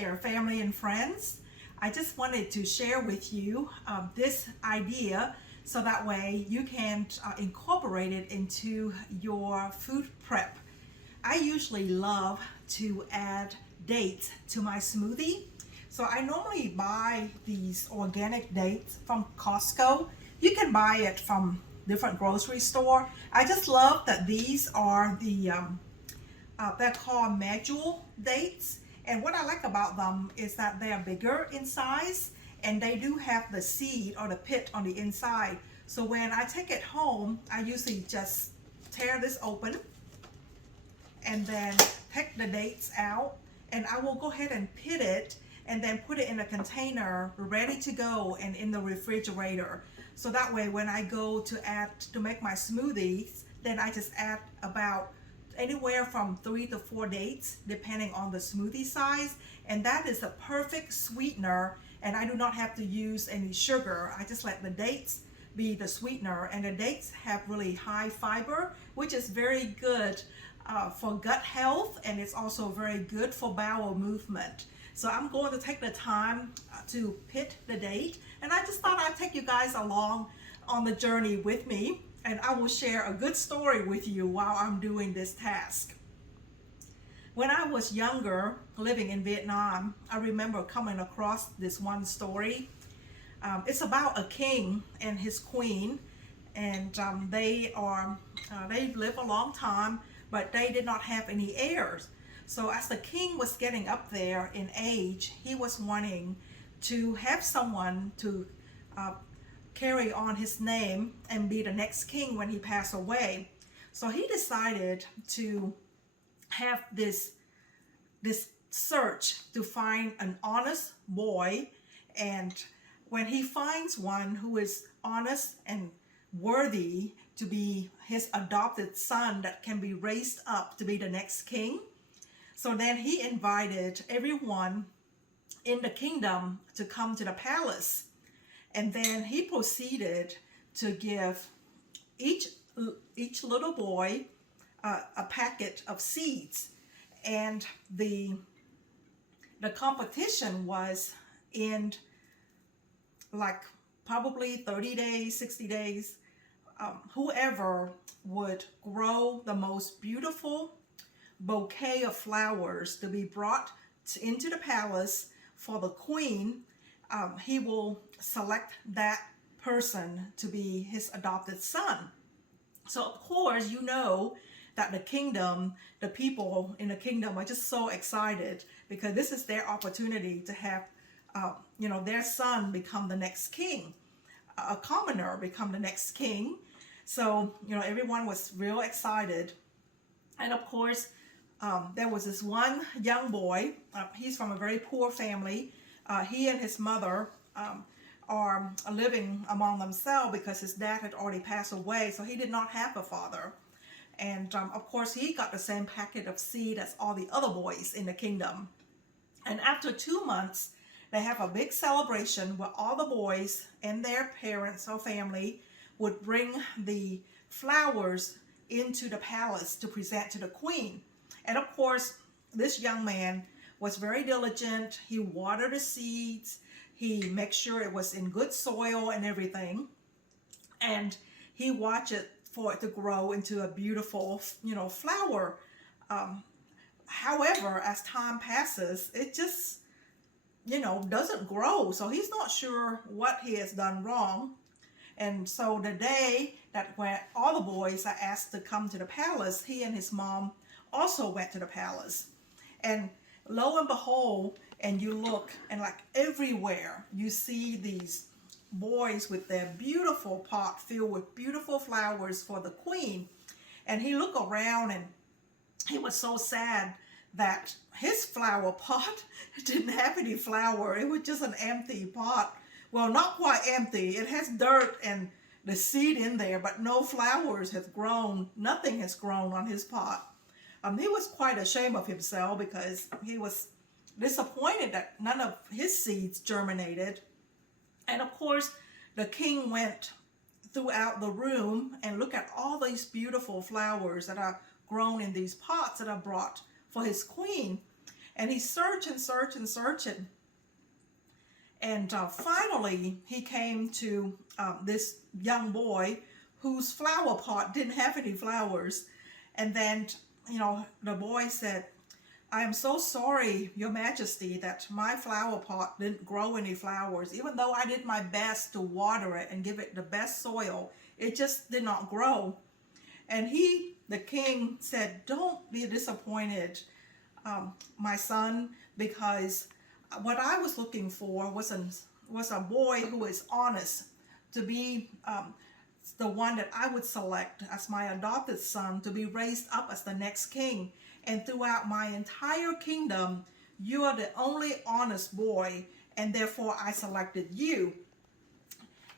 there, family and friends. I just wanted to share with you this idea so that way you can incorporate it into your food prep. I usually love to add dates to my smoothie. So I normally buy these organic dates from Costco. You can buy it from different grocery store. I just love that these are they're called Medjool dates. And what I like about them is that they are bigger in size and they do have the seed or the pit on the inside. So when I take it home, I usually just tear this open and then take the dates out, and I will go ahead and pit it and then put it in a container ready to go and in the refrigerator. So that way when I go to make my smoothies, then I just add about anywhere from 3 to 4 dates depending on the smoothie size, and that is a perfect sweetener, and I do not have to use any sugar. I just let the dates be the sweetener, and the dates have really high fiber, which is very good for gut health, and it's also very good for bowel movement. So I'm going to take the time to pit the date, and I just thought I'd take you guys along on the journey with me, and I will share a good story with you while I'm doing this task. When I was younger, living in Vietnam, I remember coming across this one story. It's about a king and his queen, and they live a long time, but they did not have any heirs. So as the king was getting up there in age, he was wanting to have someone to carry on his name and be the next king when he passed away. So he decided to have this search to find an honest boy, and when he finds one who is honest and worthy to be his adopted son that can be raised up to be the next king, so then he invited everyone in the kingdom to come to the palace. And then he proceeded to give each little boy a packet of seeds. And the competition was in like probably 30 days, 60 days. Whoever would grow the most beautiful bouquet of flowers to be brought into the palace for the queen, he will select that person to be his adopted son. So of course, you know that the people in the kingdom are just so excited because this is their opportunity to have, their son become the next king, a commoner become the next king. So, everyone was real excited. And of course, there was this one young boy. He's from a very poor family. He and his mother are living among themselves because his dad had already passed away, so he did not have a father. And of course, he got the same packet of seed as all the other boys in the kingdom. And after 2 months, they have a big celebration where all the boys and their parents or family would bring the flowers into the palace to present to the queen. And of course, this young man was very diligent. He watered the seeds. He made sure it was in good soil and everything. And he watched it for it to grow into a beautiful, flower. However, as time passes, it just, doesn't grow. So he's not sure what he has done wrong. And so the day that when all the boys are asked to come to the palace, he and his mom also went to the palace. And lo and behold, and you look, and like everywhere, you see these boys with their beautiful pot filled with beautiful flowers for the queen. And he looked around and he was so sad that his flower pot didn't have any flower. It was just an empty pot. Well, not quite empty. It has dirt and the seed in there, but no flowers have grown. Nothing has grown on his pot. He was quite ashamed of himself because he was disappointed that none of his seeds germinated. And of course, the king went throughout the room and looked at all these beautiful flowers that are grown in these pots that are brought for his queen. And he searched and searched and searched. And finally, he came to this young boy whose flower pot didn't have any flowers. And then, the boy said, "I am so sorry, Your Majesty, that my flower pot didn't grow any flowers. Even though I did my best to water it and give it the best soil, it just did not grow." And the king said, "Don't be disappointed, my son, because what I was looking for was a boy who is honest, to be the one that I would select as my adopted son to be raised up as the next king. And throughout my entire kingdom, you are the only honest boy, and therefore I selected you."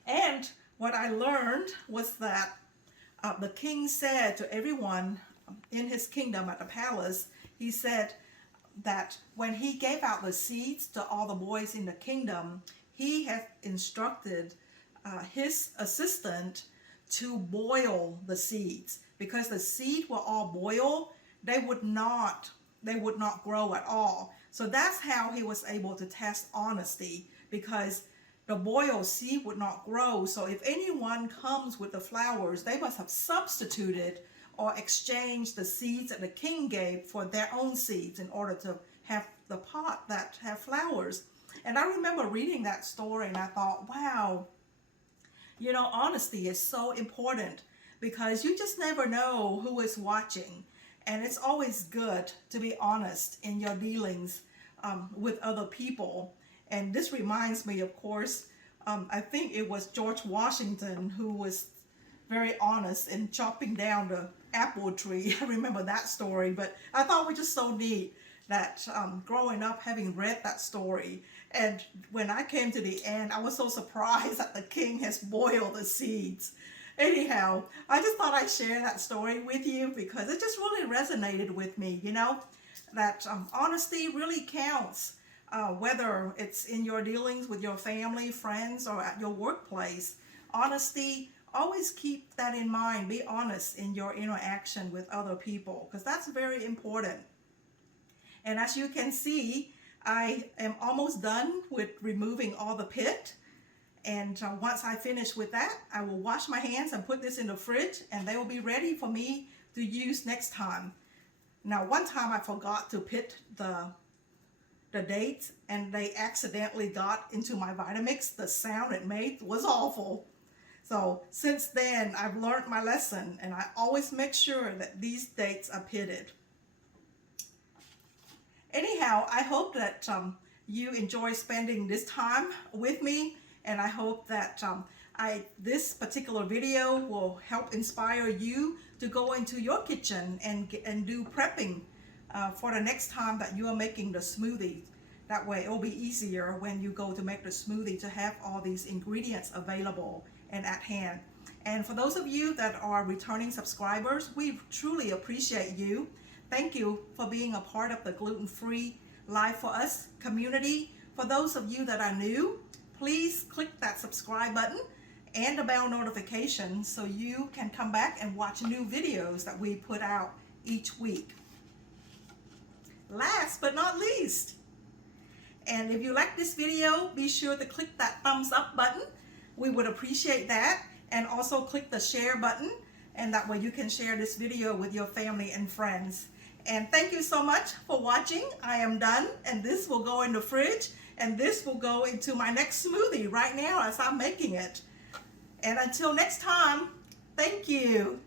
And what I learned was that the king said to everyone in his kingdom at the palace, he said that when he gave out the seeds to all the boys in the kingdom, he had instructed his assistant to boil the seeds, because the seed will all boil, they would not grow at all. So that's how he was able to test honesty, because the boiled seed would not grow. So if anyone comes with the flowers, they must have substituted or exchanged the seeds that the king gave for their own seeds in order to have the pot that have flowers. And I remember reading that story and I thought, wow, honesty is so important, because you just never know who is watching. And it's always good to be honest in your dealings with other people. And this reminds me, of course, I think it was George Washington who was very honest in chopping down the apple tree. I remember that story, but I thought it was just so neat that growing up, having read that story, and when I came to the end, I was so surprised that the king has boiled the seeds. Anyhow, I just thought I'd share that story with you because it just really resonated with me, that honesty really counts, whether it's in your dealings with your family, friends, or at your workplace. Honesty, always keep that in mind. Be honest in your interaction with other people, because that's very important. And as you can see, I am almost done with removing all the pit. And once I finish with that, I will wash my hands and put this in the fridge, and they will be ready for me to use next time. Now, one time I forgot to pit the dates, and they accidentally got into my Vitamix. The sound it made was awful. So since then, I've learned my lesson, and I always make sure that these dates are pitted. Anyhow, I hope that you enjoy spending this time with me, and I hope that this particular video will help inspire you to go into your kitchen and do prepping for the next time that you are making the smoothie. That way it will be easier when you go to make the smoothie to have all these ingredients available and at hand. And for those of you that are returning subscribers, we truly appreciate you. Thank you for being a part of the Gluten-Free Life For Us community. For those of you that are new, please click that subscribe button and the bell notification so you can come back and watch new videos that we put out each week. Last but not least, and if you like this video, be sure to click that thumbs up button. We would appreciate that. And also click the share button, and that way you can share this video with your family and friends. And thank you so much for watching. I am done, and this will go in the fridge, and this will go into my next smoothie right now as I'm making it. And until next time, thank you.